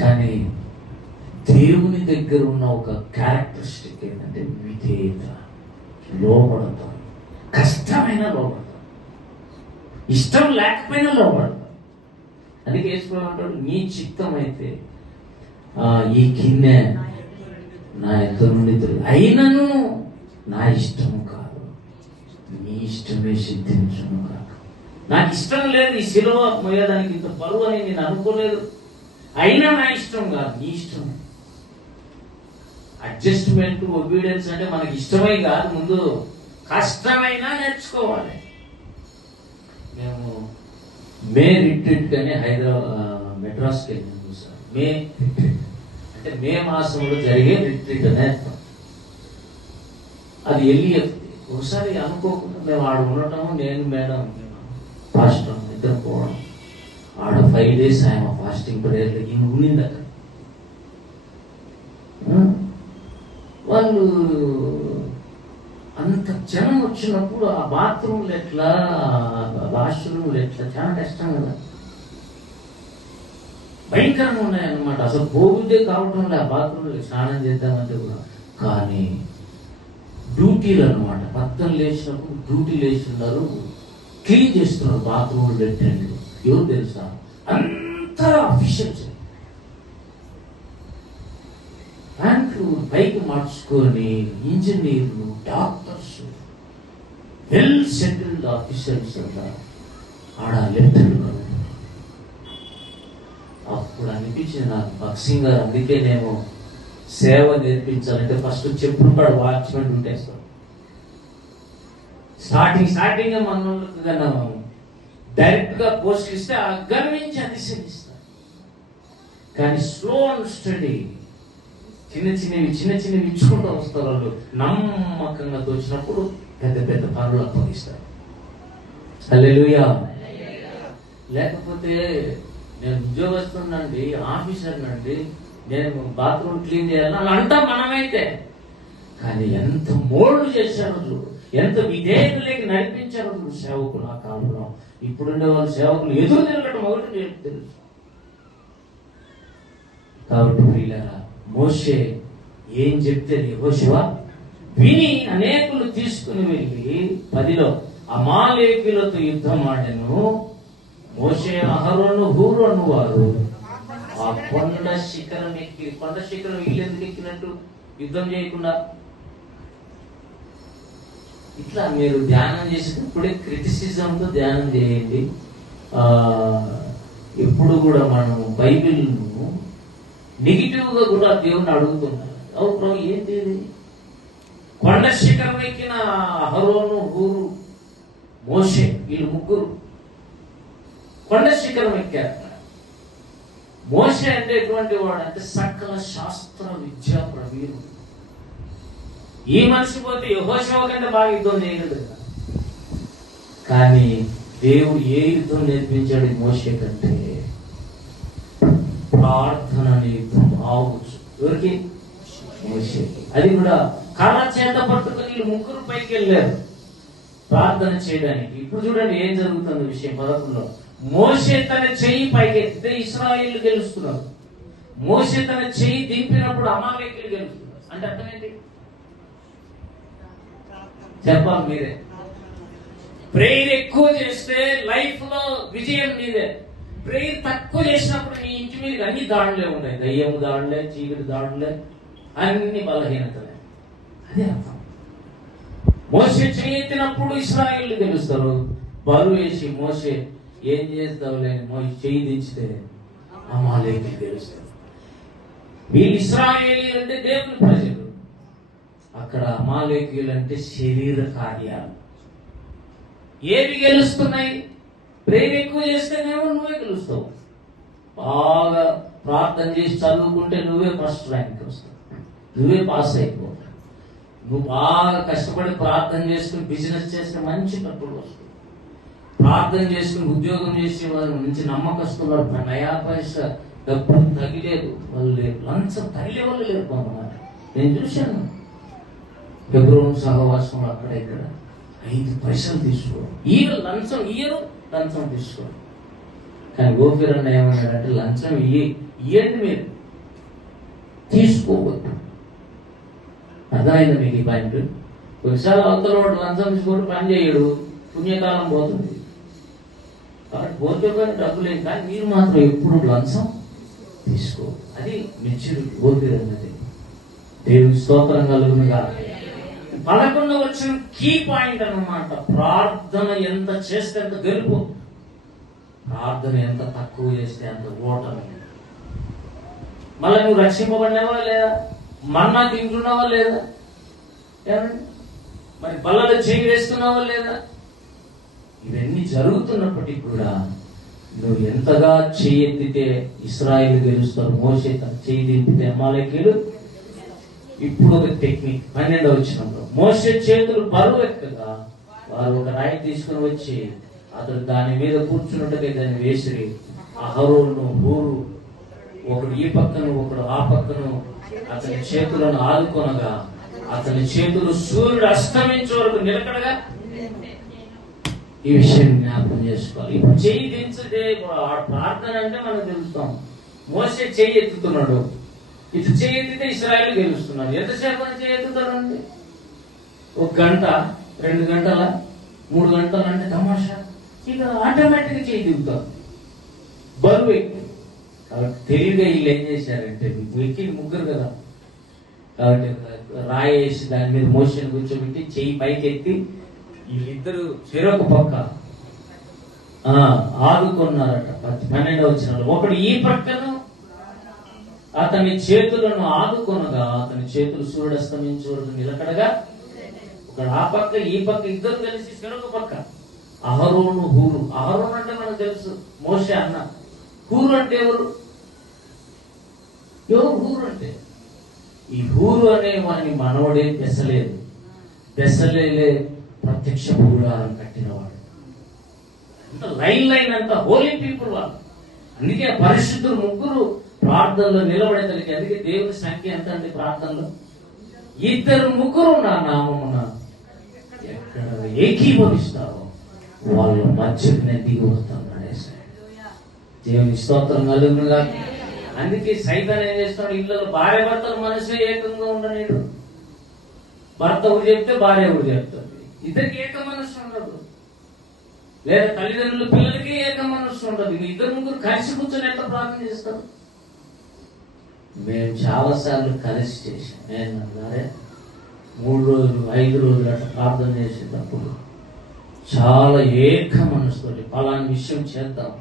కానీ దేవుని దగ్గర ఉన్న ఒక క్యారెక్టరిస్టిక్ ఏంటంటే విధేయత, లోపడతాం. కష్టమైన లోపడతాం, ఇష్టం లేకపోయినా లోపడతాం. అందుకే వేసుకోమంటాడు, నీ చిత్తం అయితే ఈ గిన్నె నా ఎదురు నుండి అయినను నా ఇష్టము కాదు, నీ ఇష్టమే సిద్ధించును కాదు. నాకు ఇష్టం లేదు ఈ శిలువ మోయడానికి, ఇంత బరువు అని నేను అనుకోలేదు, అయినా నా ఇష్టం కాదు, నీ ఇష్టం. అడ్జస్ట్మెంట్, ఒబీడియన్స్ అంటే మనకి ఇష్టమై కాదు, ముందు కష్టమైనా నేర్చుకోవాలి. మేము మే రిట్రీట్ కానీ మెడ్రాస్కి వెళ్ళాము చూసాం. మే రిట్రీట్ అంటే మే మాసంలో జరిగే రిట్రీట్ అనే అర్థం. అది వెళ్ళి ఒకసారి అనుకోకుండా మేము ఆడ ఉండటము, నేను మేడం పాస్టర్ ఇద్దరు పోవడం, ఆడ 5 days ఆయన ఫాస్టింగ్ ప్రేయర్లు ఈయన ఉండింది అక్కడ. వాళ్ళు అంత జనం వచ్చినప్పుడు ఆ బాత్రూమ్లు ఎట్లా, వాష్రూమ్లు ఎట్లా, చాలా కష్టం కదా, భయంకరంగా ఉన్నాయన్నమాట. అసలు పోగుద్దే కావటం లే ఆ బాత్రూమ్లో స్నానం చేద్దామంటే కూడా. కానీ డ్యూటీలు అనమాట, పక్కన లేచినప్పుడు డ్యూటీ లేచిన్నారు, క్లీన్ చేస్తున్నారు బాత్రూమ్లు పెట్టండి. ఎవరు తెలుసా, అంతా అఫీషియల్స్ ప్యాంట్లు పైకి మార్చుకొని ఇంజనీర్లు, డాక్టర్స్, వెల్ సెటిల్డ్ ఆఫీసర్స్ అంతా ఆడ లెఫ్టినెంట్. అప్పుడు అనిపించింది నాకు, భక్సింగ్ గారు అందుకే నేను సేవ నేర్పించాలంటే ఫస్ట్ చెప్పుడు కాడ వాచ్మెన్ ఉంటేస్తాం. స్టార్టింగ్ మన డైరెక్ట్ గా పోస్ట్ ఇస్తే గర్వించి అతిశయిస్తారు. కానీ స్లో అండ్ స్టడీ చిన్న చిన్నవి ఇచ్చుకుంటూ వస్తారు వాళ్ళు. నమ్మకంగా తోచినప్పుడు పెద్ద పెద్ద పనులు అప్పగిస్తారు. హల్లెలూయా. లేకపోతే నేను ఉద్యోగస్తున్నండి, ఆఫీసర్నండి, నేను బాత్రూమ్ క్లీన్ చేయాలని అలా అంటాం మనమైతే. కానీ ఎంత మోల్డ్ చేశారు చూడు, ఎంత విధేయతలేకి నడిపించారు చూడు సేవకులు ఆ కాలంలో. ఇప్పుడుండే వాళ్ళు సేవకులు ఎదురు తిరగడం ఒకటి తెలుసు. కాబట్టి ప్రియులారా, మోషే ఏం చెప్తే యెహోషువ విని అనేకులు తీసుకుని వెళ్ళి 10లో అమాలేకీయులతో యుద్ధం ఆడెను. మోషే, అహరోను, హూరు అన్నవారు ఆ కొండ శిఖరం ఎక్కి, కొండ శిఖరం వీళ్ళు ఎందుకు ఎక్కినట్టు యుద్ధం చేయకుండా? ఇట్లా మీరు ధ్యానం చేసేటప్పుడే క్రిటిసిజంతో ధ్యానం చేయండి. ఎప్పుడు కూడా మనం బైబిల్ను నెగిటివ్ గా కూడా దేవుని అడుగుతున్నారు. అవును ప్రభు, ఏంటి ఇది? కొండ శిఖరం ఎక్కిన అహరోను, హూరు, మోషే వీళ్ళు ముగ్గురు కొండ శిఖరం ఎక్కారు. మోషే అంటే ఎటువంటి వాడు అంటే సకల శాస్త్ర విద్యా ప్రవీణుడు. ఈ మనిషి పోతే యెహోషువ కంటే బాగా యుద్ధం చేయగలదు కదా. కానీ దేవుడు ఏ యుద్ధం నేర్పించాడు మోషే కంటే? ప్రార్థన అనే యుద్ధం ఆవచ్చు. ఎవరికి? మోషే. అది కూడా కర్ర చేత పట్టుకుని వీళ్ళు ముగ్గురు పైకి వెళ్ళారు ప్రార్థన చేయడానికి. ఇప్పుడు చూడండి ఏం జరుగుతుంది విషయం 11లో. మోషే తన చెయ్యి పైకెత్తితే ఇశ్రాయేలు గెలుస్తున్నారు. మోషే తన చెయ్యి దింపినప్పుడు అమాలేకీయులు గెలుస్తున్నారు. అంటే అర్థం ఏంటి చెప్పాలి మీరే. ప్రేయర్ ఎక్కువ చేస్తే లైఫ్ లో విజయం నీదే. ప్రేయర్ తక్కువ చేసినప్పుడు నీ ఇంటి మీద అన్ని దాడులే ఉన్నాయి. దయ్యం దాడులే, చీకటి దాడులే, అన్ని బలహీనతలే. అదే అర్థం. మోషే చేయెత్తినప్పుడు ఇశ్రాయేలు గెలుస్తారు. బరువు వేసి మోషే ఏం చేస్తావులే, చెయ్యి దించితే అమాలేకీయులు గెలుస్తారు. వీళ్ళు ఇశ్రాయేలీయులు అంటే దేవుని ప్రజలు, అక్కడ అమాలేకీయులు అంటే శరీర కార్యాలు. ఏవి గెలుస్తున్నాయి? ప్రేమ ఎక్కువ చేస్తేనేమో నువ్వే గెలుస్తావు. బాగా ప్రార్థన చేసి చదువుకుంటే నువ్వే ఫస్ట్ ర్యాంక్ వస్తావు, నువ్వే పాస్ అయిపోతావు. నువ్వు బాగా కష్టపడి ప్రార్థన చేసుకుని బిజినెస్ చేస్తే మంచి డబ్బులు వస్తాయి. ప్రార్థన చేసుకుని ఉద్యోగం చేసి వాళ్ళు మంచి నమ్మకస్తున్నారు, నయా పైసా డబ్బు తగిలేదు, వాళ్ళు లేరు, లంచం తగిలే వాళ్ళు లేరు కొంతమంది. నేను చూశాను హెబ్రోను సహవాసంలో అక్కడ ఇక్కడ 5 పైసలు తీసుకోవడం. లంచం ఇయ్యరు, లంచం తీసుకోవడం. కానీ గోపిర్ అన్న ఏమన్నాడంటే లంచం ఇయ్యండి, మీరు తీసుకోవద్దు. అర్థమైంది మీకు ఈ పాయింట్? కొన్నిసార్లు అవతల వాడు లంచం తీసుకుంటూ పని చేయడు, పుణ్యకాలం పోతుంది. కాబట్టి పోతే కానీ డబ్బులేదు, కానీ మీరు మాత్రం ఎప్పుడు లంచం తీసుకో. అది మెచ్యూరిటీ. గోపిర్ అన్నది. దేవుని స్తోత్రం కలుగునుగా. 11 వచ్చిన కీ పాయింట్ అన్నమాట. ప్రార్థన ఎంత చేస్తే అంత గెలుపు, ప్రార్థన ఎంత తక్కువ చేస్తే అంత ఓటమి. మళ్ళీ నువ్వు రక్షింపబడినావా లేదా? మన్నా తింటున్నావా లేదా? ఏమండి మరి బల్లలో చేయి వేస్తున్నావా లేదా? ఇవన్నీ జరుగుతున్నప్పటికీ కూడా నువ్వు ఎంతగా చేయెత్తితే ఇశ్రాయేలు గెలుస్తారు. మోషే తన చేయి దింపితే అమాలేకీయులు. ఇప్పుడు ఒక టెక్నిక్ 12వ వచనంలో మోషే చేతులు బరువు ఎక్కగా వారు ఒక రాయి తీసుకుని వచ్చి అతడు దాని మీద కూర్చున్నట్టుగా దాన్ని వేసిరి. అహరోను హూరు ఒకడు ఈ పక్కను ఒకడు ఆ పక్కను అతని చేతులను ఆదుకొనగా అతని చేతులు సూర్యుడు అస్తమించే వరకు నిలకడగా. ఈ విషయం జ్ఞాపకం చేసుకోవాలి. ఇప్పుడు చెయ్యి దించితే ప్రార్థన అంటే మనం తెలుస్తాం. మోసే చెయ్యి ఎత్తుతున్నాడు, ఇటు చెయ్యి ఎత్తితే ఇశ్రాయేలు గెలుస్తున్నాడు. ఎంతసేపు అని చెయ్యి ఎత్తుతాడండి? 1 గంట, 2 గంటల, 3 గంటలు అంటే తమాషా. ఇక ఆటోమేటిక్గా చెయ్యి దిగుతాం బరువు ఎక్కి. కాబట్టి తెలివిగా వీళ్ళు ఏం చేశారంటే, ఎక్కి ముగ్గురు కదా, కాబట్టి రాయేసి దాని మీద మోషన్ కూర్చోబెట్టి చెయ్యి పైకి ఎత్తి వీళ్ళిద్దరు చెరొక పక్క ఆదుకున్నారట. 12వ వచనంలో ఒకడు ఈ పక్కను అతని చేతులను ఆదుకొనగా అతని చేతులు సూర్యుడస్తమించే వరకు నిలకడగా. ఒకడు ఆ పక్క ఈ పక్క ఇద్దరు కలిసి చెరొక పక్క. అహరోను హూరు. అహరోను అంటే మనకు తెలుసు, మోషే అన్న. హూరు అంటే ఎవరు? హూరు అంటే ఈ హూరు అనే వాని మనవడే బెసలేలు. బెసలేలే ప్రత్యక్ష గుడారం కట్టినవాడు. అంత లైన్ అంతా హోలీ పీపుల్ వాళ్ళు. అందుకే పరిశుద్ధులు ముగ్గురు ప్రార్థనలో నిలబడేతలకి. అందుకే దేవుని సంఖ్య ఎంత అండి ప్రార్థనలో? 2-3 నా నామమున ఎక్కడ ఏకీభవిస్తారో వాళ్ళ మధ్యకు నేను దిగి వస్తాను అనేసి. దేవుని స్తోత్రం కలుగునుగా. అందుకే సైతాన్ ఏం చేస్తున్నాడు, ఇళ్ళలో భార్య భర్తలు మనసే ఏకంగా ఉండలేడు. భర్త ఒకటి చెప్తే భార్య ఒకటి చెప్తుంది. ఇద్దరికి ఏక మనస్సు ఉండదు. లేదా తల్లిదండ్రులు పిల్లలకి ఏక మనస్సు ఉండదు. 2-3 కలిసి కూర్చొని ఎట్లా ప్రార్థన చేస్తారు? మేము చాలాసార్లు కలిసి చేసాం. నేను అన్నారే 3 రోజులు 5 రోజులు అట్లా ప్రార్థన చేసేటప్పుడు చాలా ఏక మనసుతోటి పలానా విషయం చేద్దాం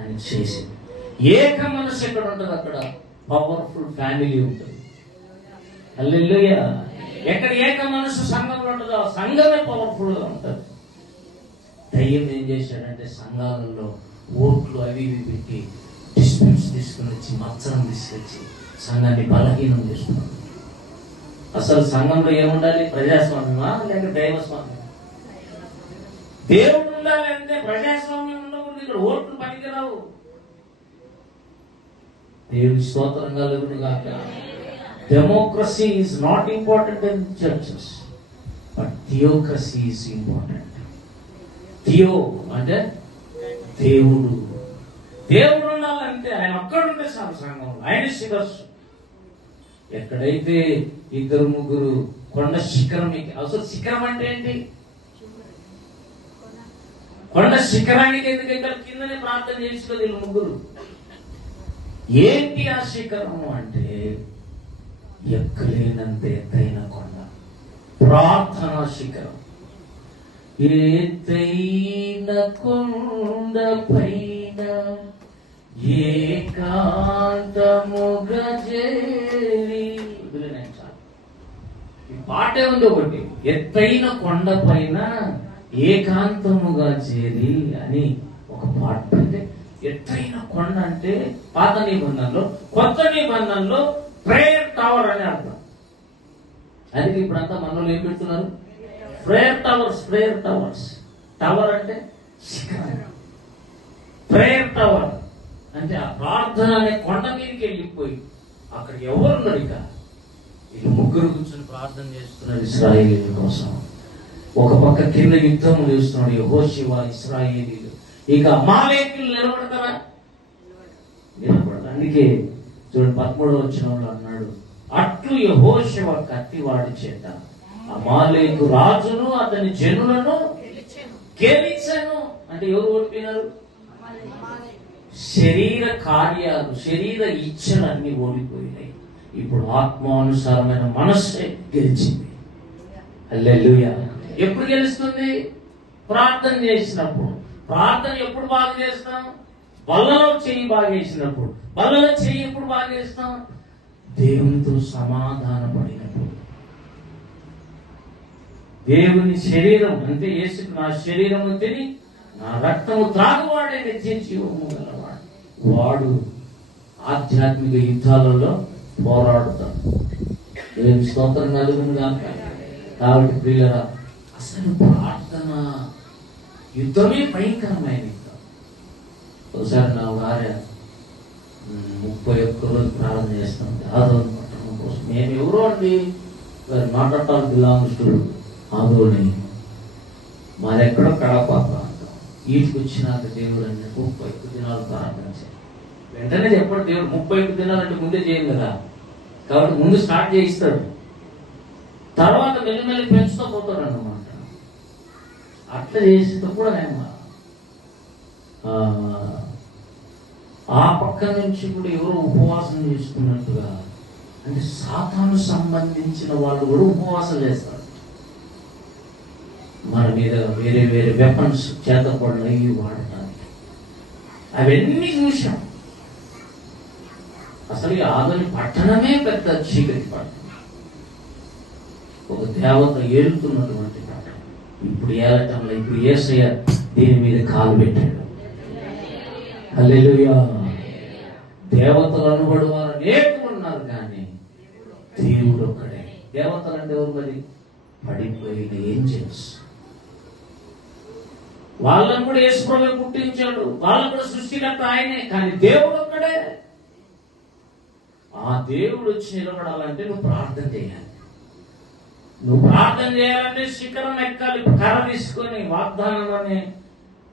అని చేసింది. ఏక మనసు ఎక్కడ ఉంటుంది అక్కడ పవర్ఫుల్ ఫ్యామిలీ ఉంటుంది. హల్లెలూయా. ఎక్కడ ఏక మనసు సంఘంలో ఉంటుందో ఆ సంఘమే పవర్ఫుల్ గా ఉంటుంది. దయ్యం ఏం చేశాడంటే సంఘాలలో ఓట్లు అవి ఇవి పెట్టి డిస్ప్యూట్స్ తీసుకుని వచ్చి మత్సరం తీసుకొచ్చి సంఘాన్ని బలహీనం చేస్తున్నాడు. అసలు సంఘంలో ఏముండాలి? ప్రజాస్వామ్యమా లేక దైవస్వామ్యం? దేవుడు ఉండాలి అంటే ప్రజాస్వామ్యం ఉండకూడదు. ఇక్కడ ఓట్లు పనికిరావు. దేవుని స్తోత్రం కలుగును గాక. Democracy is not important in churches, but theocracy is important. Theo అంటే దేవుడు. దేవుడు ఉండాలంటే ఆయన ఒక్కడుంటే సంఘంలో ఆయన శిరస్సు. ఎక్కడైతే 2-3 కొండ శిఖరం. అసలు శిఖరం అంటే ఏంటి? కొండ శిఖరానికి ఎందుకు ఎక్కడ కిందనే ప్రార్థన చేసుకోదు వీళ్ళు ముగ్గురు. ఏంటి ఆ శిఖరము అంటే ఎక్కలేనంత ఎత్తైన కొండ, ప్రార్థనా శిఖరం. ఎత్తైన కొండ పైన ఏకాంతముగా చేరి. ఈ పాటే ఉంది ఒకటి, ఎత్తైన కొండ పైన ఏకాంతముగా చేరి అని ఒక పాట. అంటే ఎత్తైన కొండ అంటే పాత నిబంధనలో, కొత్త నిబంధనలో ప్రేయర్ టవర్ అని అర్థం. అందుకే ఇప్పుడంతా మనలో ఏం పెడుతున్నారు? Prayer towers. Prayer towers. Tower అంటే శిఖరం. ప్రేయర్ టవర్ అంటే ఆ ప్రార్థన అనే కొండ మీదకి వెళ్ళిపోయి అక్కడ ఎవరున్నారు? ఇక వీళ్ళు ముగ్గురు కూర్చొని ప్రార్థన చేస్తున్నారు ఇశ్రాయేలీల కోసం. ఒక పక్క కింద యుద్ధం చేస్తున్నాడు యెహోషువ, ఇశ్రాయేలీలు. ఇక అమాలేకీయులు నిలబడతారా? నిలబడతారు. అందుకే చూడండి 13వ వచనంలో అన్నాడు, అట్లు యెహోషువ కత్తివాడి చేత అమాలేకు రాజును అతని జనులను గెలిచెను. అంటే ఎవరు ఓడిపోయినారు? శరీర కార్యాలు, శరీర ఇచ్చలు అన్ని ఓడిపోయినాయి. ఇప్పుడు ఆత్మానుసారమైన మనస్సే గెలిచింది. హల్లెలూయా. ఎప్పుడు గెలుస్తుంది? ప్రార్థన చేసినప్పుడు. ప్రార్థన ఎప్పుడు బాగా చేస్తాం? బల్లలో చెయ్యి బాగా చేసినప్పుడు. బల్లలో చెయ్యి ఎప్పుడు బాగా చేస్తాం? దేవునితో సమాధాన పడినప్పుడు. దేవుని శరీరం అంటే యేసుకు నా శరీరము తిని నా రక్తము త్రాగువాడే నిత్య జీవము గలవాడు. వాడు ఆధ్యాత్మిక యుద్ధాలలో పోరాడుతాడు. దేవుని స్తోత్రం కలుగును గాక. కాబట్టి ప్రియులరా, అసలు ప్రార్థన యుద్ధమే భయంకరమైన యుద్ధం. ఒకసారి నా భార్య 31 రోజు ప్రార్థన చేస్తాం ఆదోని పట్టణం కోసం. మేము ఎవరో అండి, not at all belongs to Adoni, మాదెక్కడో కడప ప్రాంతం. వీటికి వచ్చినాక దేవుడు అంటే 31 దినాలు ప్రార్థన చేయాలి. వెంటనే చెప్పడు దేవుడు 31 దినాలు అంటే ముందే చేయం కదా, కాబట్టి ముందు స్టార్ట్ చేయిస్తాడు, తర్వాత మెల్లిమెల్లి పెంచుతూ పోతాడు అన్నమాట. అట్లా చేసేటప్పుడు ఆయన ఆ పక్క నుంచి కూడా ఎవరో ఉపవాసం చేసుకున్నట్టుగా, అంటే సాతాను సంబంధించిన వాళ్ళు కూడా ఉపవాసం చేస్తారు. మన మీద వేరే వేరే వెపన్స్ చేతపడలు అవి వాడటానికి అవన్నీ చూసాం. అసలు ఈ ఆదోని పట్టణమే పెద్ద చీకటి పట్టణం, ఒక దేవత ఏలుతున్నటువంటి పట్టణం. ఇప్పుడు ఏలటంలో ఇప్పుడు యేసయ్య దీని మీద కాలు పెట్టాడు. హల్లెలూయా. దేవతలు అనబడు వారు అనేకులు ఉన్నారు, కానీ దేవుడు ఒక్కడే. దేవతలు అంటే ఎవరు మరి? పడిపోయిన ఏంజెల్స్. వాళ్ళని కూడా యేసుప్రభువే పుట్టించాడు, వాళ్ళని కూడా సృష్టికర్త ఆయనే, కానీ దేవుడు ఒక్కడే. ఆ దేవుడు వచ్చి నిలబడాలంటే నువ్వు ప్రార్థన చేయాలి. నువ్వు ప్రార్థన చేయాలంటే శిఖరం ఎక్కాలి. కర్ర తీసుకొని, వాగ్దానంలోనే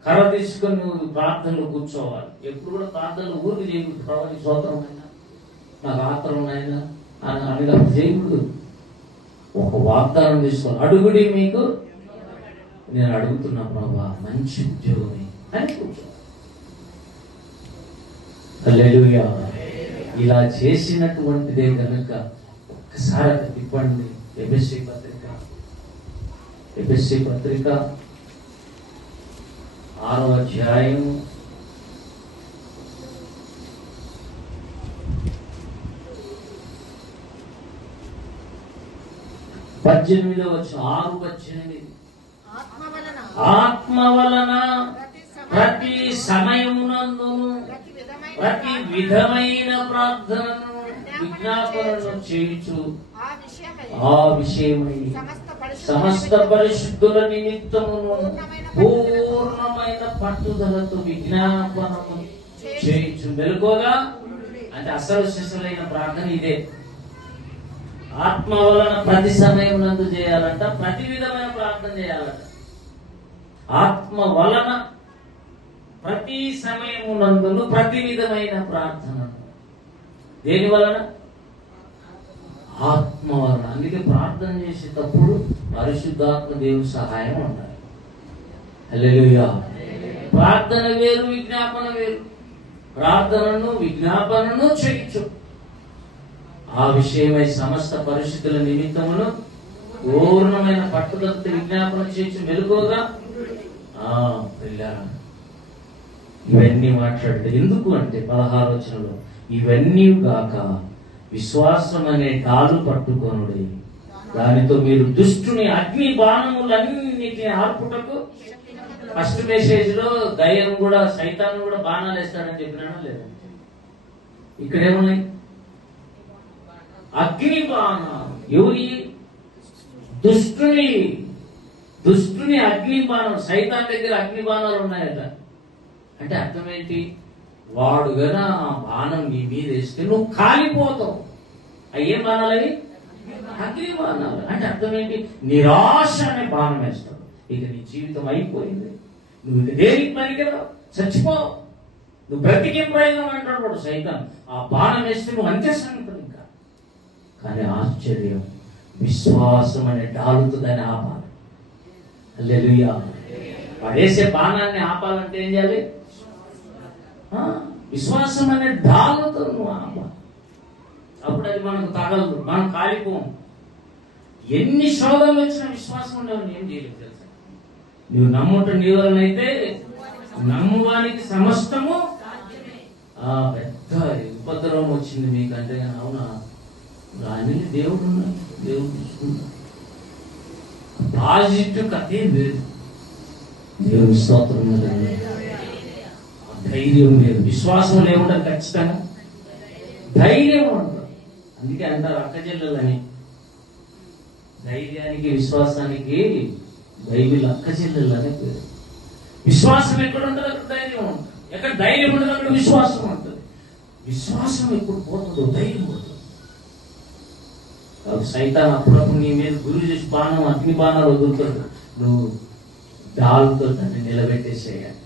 కర్ర తీసుకొని నువ్వు ప్రార్థనలో కూర్చోవాలి. ఎప్పుడు కూడా ప్రార్థనలు ఊరికి చేయకూడదు. ప్రభావి స్తోత్రమైనా, నాకు ఆత్రం అయినా అని చేయకూడదు. ఒక వాగ్దానం తీసుకోవాలి. అడుగుడి మీకు నేను అడుగుతున్నా ప్రభా మంచి ఉద్యోగమే అని కూర్చోవాలి. హల్లెలూయా. ఇలా చేసినటువంటిదే కనుక ఒక్కసారి అది తిప్పండి. ఎఫెసీ పత్రిక 6వ అధ్యాయం 18వ వచనం. 6:18. ఆత్మ వలన ప్రతి సమయమునందును ప్రతి విధమైన ప్రార్థనను విజ్ఞాపనను చేయుచు ఆ విషయమై సమస్త పరిశుద్ధుల నిమిత్తమును పూర్ణమైన పట్టుదలతో విజ్ఞాపనము చేయుచు మెలుకోగా, అంటే అసలు శిశులైన ప్రార్థన ఇదే. ఆత్మ వలన ప్రతి సమయం నందు చేయాలంట, ప్రతి విధమైన ప్రార్థన చేయాలంట. ఆత్మ వలన ప్రతి సమయము నందును ప్రతి విధమైన ప్రార్థన. దేని వలన? ఆత్మ వలన. అందుకే ప్రార్థన చేసేటప్పుడు పరిశుద్ధాత్మ దేవుని సహాయం ఉండాలి. హల్లెలూయా. ప్రార్థన వేరు, విజ్ఞాపన వేరు. ప్రార్థనను విజ్ఞాపనను చేయించు. ఆ విషయమై సమస్త పరిశుద్ధుల నిమిత్తమును పూర్ణమైన పట్టుదలతో విజ్ఞాపన చేయించు మెలుకోగా. ఇవన్నీ మాట్లాడితే ఎందుకు అంటే 16వ వచనంలో ఇవన్నీ గాక విశ్వాసం అనే డాలు పట్టుకొనుడి, దానితో మీరు దుష్టుని అగ్ని బాణములన్నిటిని ఆర్పుటకు. ఫస్ట్ మెసేజ్ లో దయ్యం కూడా సైతాన్ని కూడా బాణాలు వేస్తాడని చెప్పినాడా లేదా? ఇక్కడేమున్నాయి? అగ్ని బాణాలు. ఎవరి? దుష్టుని అగ్ని బాణం. సైతాన్ దగ్గర అగ్ని బాణాలు ఉన్నాయట. అంటే అర్థం ఏంటి? వాడు గన ఆ బాణం నీ మీద వేస్తే నువ్వు కాలిపోతావు. అయ్యే బాణాలు అవి? అగ్ని బాణాలు. అంటే అర్థం ఏంటి? నిరాశ అనే బాణం వేస్తాడు. ఇక నీ జీవితం అయిపోయింది, నువ్వు ఇక దేనికి పనికిరావు, చచ్చిపో, నువ్వు బ్రతికేం ప్రయోజనం అంటాడు వాడు సైతాన్. ఆ బాణం వేస్తే నువ్వు అంతే సంగతి. ఇంకా కానీ ఆశ్చర్యం, విశ్వాసం అనే డాలుతో దాన్ని ఆపాలి. హల్లెలూయా. వాడేసే బాణాన్ని ఆపాలంటే ఏం చేయాలి? విశ్వాసం అనే డాలుతో నువ్వు ఆపాలి. అప్పుడు అది మనకు తగలదు, మనం కాలిపోం. ఎన్ని శోధనలు వచ్చినా విశ్వాసం ఉండవు, ఏం చేయలేదు తెలుసా? నువ్వు నమ్ముట నీ వలనైతే నమ్మువానికి సమస్తము. పెద్ద ఉపద్రవం వచ్చింది మీకంటే, అవునా? రాని దేవుడు ఉన్నాడు, దేవుడు చూసుకున్నాడు. పాజిటివ్ కథే వేరు. దేవుని స్తోత్రం. ధైర్యం లేదు, విశ్వాసం లేకుండా ఖచ్చితంగా ధైర్యం ఉంటుంది. అందుకే అంటారు అక్క చెల్లెలని. ధైర్యానికి విశ్వాసానికి బైబిల్ అక్క చెల్లెలని పేరు. విశ్వాసం ఎక్కడ ఉంటుంది అక్కడ ధైర్యం ఉంటుంది, ఎక్కడ ధైర్యం ఉంటుంది అక్కడ విశ్వాసం ఉంటుంది. విశ్వాసం ఎప్పుడు పోతుందో ధైర్యం ఉంటుంది. సైతాన్ అప్పుడప్పుడు నీ మీద గురి చేసి బాణం, అగ్ని బాణాలు వదులుతాడు, నువ్వు డాల్తో దాన్ని నిలబెట్టేసేయాలి.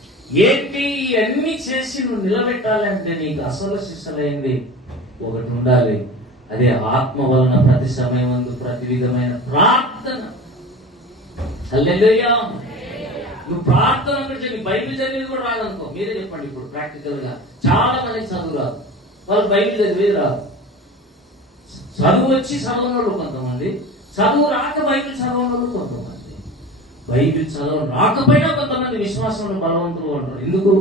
ఏంటి ఇవన్నీ చేసి నువ్వు నిలబెట్టాలంటే నీకు అసలు శిష్యులైంది ఒకటి ఉండాలి. అదే ఆత్మ వలన ప్రతి సమయమందు ప్రతి విధమైన ప్రార్థన. హల్లెలూయా. నువ్వు ప్రార్థన బైబిల్ చదివేది కూడా రాదనుకో, మీరే చెప్పండి. ఇప్పుడు ప్రాక్టికల్ గా చాలా మందికి చదువు రాదు, వాళ్ళు బైబిల్ చదివేది రాదు. చదువు వచ్చి చదవనోళ్ళు కొంతమంది, చదువు రాక బైబిల్ చదవనోళ్ళు కొంతమంది, బైబిల్ చదవ రాకపోయినా కొంతమంది విశ్వాసంలో బలవంతులు ఉంటారు. ఎందుకు?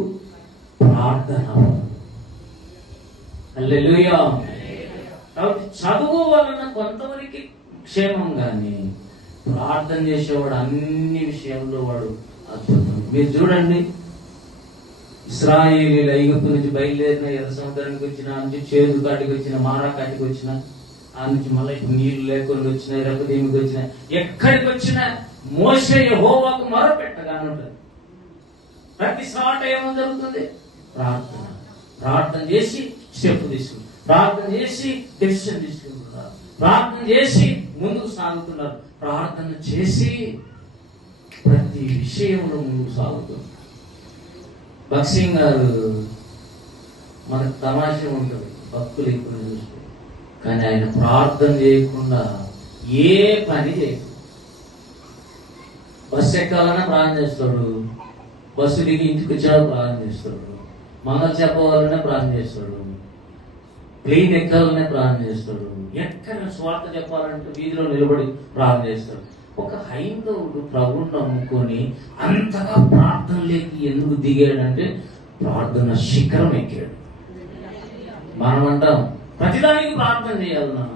ప్రార్థన. హల్లెలూయా. కాబట్టి చదువు వలన కొంతవరకు క్షేమం, కానీ ప్రార్థన చేసేవాడు అన్ని విషయంలో వాడు అద్భుతం. మీరు చూడండి, ఇశ్రాయేలీయులు ఐగుప్తు నుంచి బయలుదేరిన, ఎర్ర సముద్రానికి వచ్చిన, ఆ నుంచి చేదు కాటికి వచ్చిన, మారా కాటికి వచ్చిన, ఆ నుంచి మళ్ళీ నీళ్లు లేకుండా వచ్చినాయి, రెప్పదీమికి వచ్చిన, ఎక్కడికి వచ్చినా మోషే యెహోవాకు మొరపెట్టగానే ఉంటుంది. ప్రతి సాట ఏమో జరుగుతుంది? ప్రార్థన. ప్రార్థన చేసి స్టెప్ తీసుకుంటారు, ప్రార్థన చేసి డెసిషన్ తీసుకుంటున్నారు, ప్రార్థన చేసి ముందుకు సాగుతున్నారు, ప్రార్థన చేసి ప్రతి విషయంలో ముందుకు సాగుతున్నారు. భక్సింగ్ గారు మనకు తమాషా ఉంటుంది, భక్తులు ఎక్కువ చూస్తే, కానీ ఆయన ప్రార్థన చేయకుండా ఏ పని చేయదు. బస్సు ఎక్కాలన్నా ప్రార్థన చేస్తాడు, బస్సు దిగి ఇంటికి వచ్చాక ప్రార్థన చేస్తాడు, మంగళ చెప్పవాలనే ప్రార్థన చేస్తాడు, ప్లేన్ ఎక్కాలనే ప్రార్థన చేస్తాడు, ఎక్కడ స్వార్థ చెప్పాలంటే వీధిలో నిలబడి ప్రార్థన చేస్తాడు. ఒక హైందవుడు ప్రభువును నమ్ముకొని అంతగా ప్రార్థనలోకి ఎందుకు దిగాడంటే ప్రార్థన శిఖరం ఎక్కాడు. మనం అంటాం ప్రతిదానికి ప్రార్థన చేయాలన్నా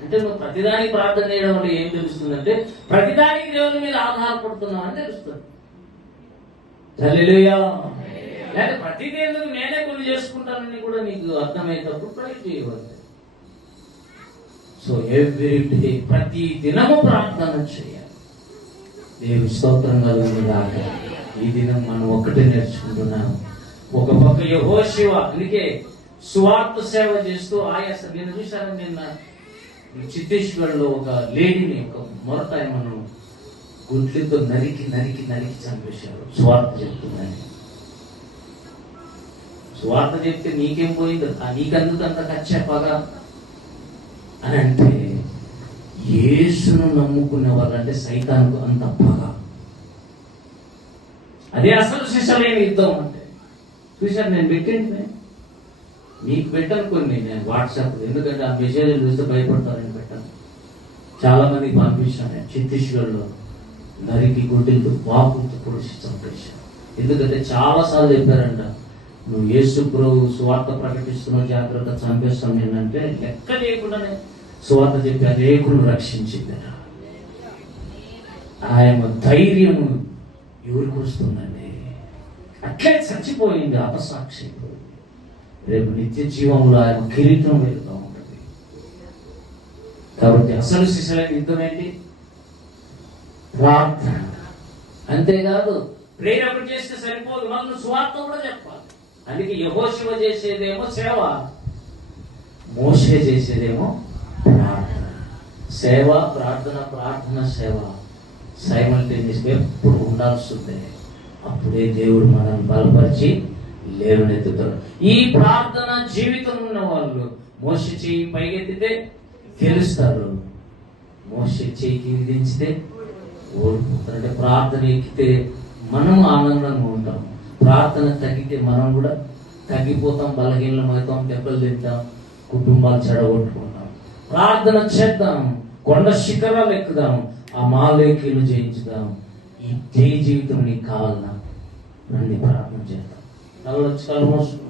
అంటే, నువ్వు ప్రతిదానికి ప్రార్థన చేయడం వల్ల ఏం తెలుస్తుందంటే ప్రతిదానికి దేవుని మీద ఆధారపడుతున్నావు అని తెలుస్తుంది. హల్లెలూయా. లేదా ప్రతిదీ ఎందుకు నేనే కొన్ని చేసుకుంటానని కూడా నీకు అర్థమయ్యేటప్పుడు ట్రై చేయవద్దు. సో ఎవ్రీ డే, ప్రతి దినము ప్రార్థన చేయాలి. దేవుని స్తోత్రం కలుగునుగాక. ఈ దినం మనం ఒక్కటే నేర్చుకుంటున్నాం. ఒక పక్క యెహోషువ అందుకే సువార్త సేవ చేస్తూ ఆయాస. నేను చూశాను నిన్న ఛత్తీస్గఢ్ లో ఒక లేడీని, ఒక మొరటాయమను గుడ్లతో నరికి నరికి నరికి చంపేశారు. సువార్త చెప్తుందని. సువార్త చెప్తే నీకేం పోయింది, నీకెందుకు అంత కచ్చేపగా అని అంటే, యేసును నమ్ముకునే వాళ్ళంటే సైతానికి అంత పగ. అదే అసలు శిష్యులైన యుద్ధం అంటే. చూశారు, నేను పెట్టింది మీకు పెట్టను కొన్ని, నేను వాట్సాప్, ఎందుకంటే ఆ మెసేజ్లు చూస్తే భయపడతారని పెట్టాను. చాలా మందికి పంపించాను. నేను ఛత్తీస్గఢ్లో నరికి గుడ్డలతో బాపులతో పొడిచి చంపేశాను. ఎందుకంటే చాలా సార్లు చెప్పారంట, నువ్వు యేసు ప్రభు సువార్త ప్రకటిస్తున్నావు, జాగ్రత్త, చంపేస్తాను నేనంటే లెక్క లేకుండానే సువార్త చెప్పి అనేకులను రక్షించిందట. ఆయన ధైర్యం ఎవరికి వస్తుందండి? అట్లే చచ్చిపోయింది, అపసాక్షి. రేపు నిత్య జీవంలో ఆయన కిరీటం వెళ్తూ ఉంటుంది. కాబట్టి అసలు శిష్యులైన యుద్ధం ఏంటి? ప్రార్థన. అంతేకాదు ప్రేరేపణ చేస్తే సరిపోదు, మనం సువార్త కూడా చెప్పాలి. అందుకే యెహోషువ చేసేదేమో సేవ, మోషే చేసేదేమో ప్రార్థన. సేవ, ప్రార్థన, ప్రార్థన, సేవ సైమల్టేనియస్గా ఎప్పుడు ఉండాల్సిందే. అప్పుడే దేవుడు మనల్ని బలపరిచి లేవనెత్తుతాడు. ఈ ప్రార్థన జీవితం ఉన్న వాళ్ళు మోషే చెయ్యి పైకెత్తితే గెలుస్తారు, మోషే చెయ్యి కింది దించితే ఓడిపోతారు. అంటే ప్రార్థన ఎక్కితే మనం ఆనందంగా ఉంటాం, ప్రార్థన తగ్గితే మనం కూడా తగ్గిపోతాం, బలహీనమవుతాం, దెబ్బలు తింటాం, కుటుంబాలు చెడగొట్టుకుంటాం. ప్రార్థన చేద్దాం, కొండ శిఖరాలు ఎక్కుదాం, ఆ మాలేకీలు జయించుదాం. ఈ జయ జీవితం నీకు కావాలన్నా రండి ప్రార్థన చేద్దాం. కళ్ళు మూసుకో.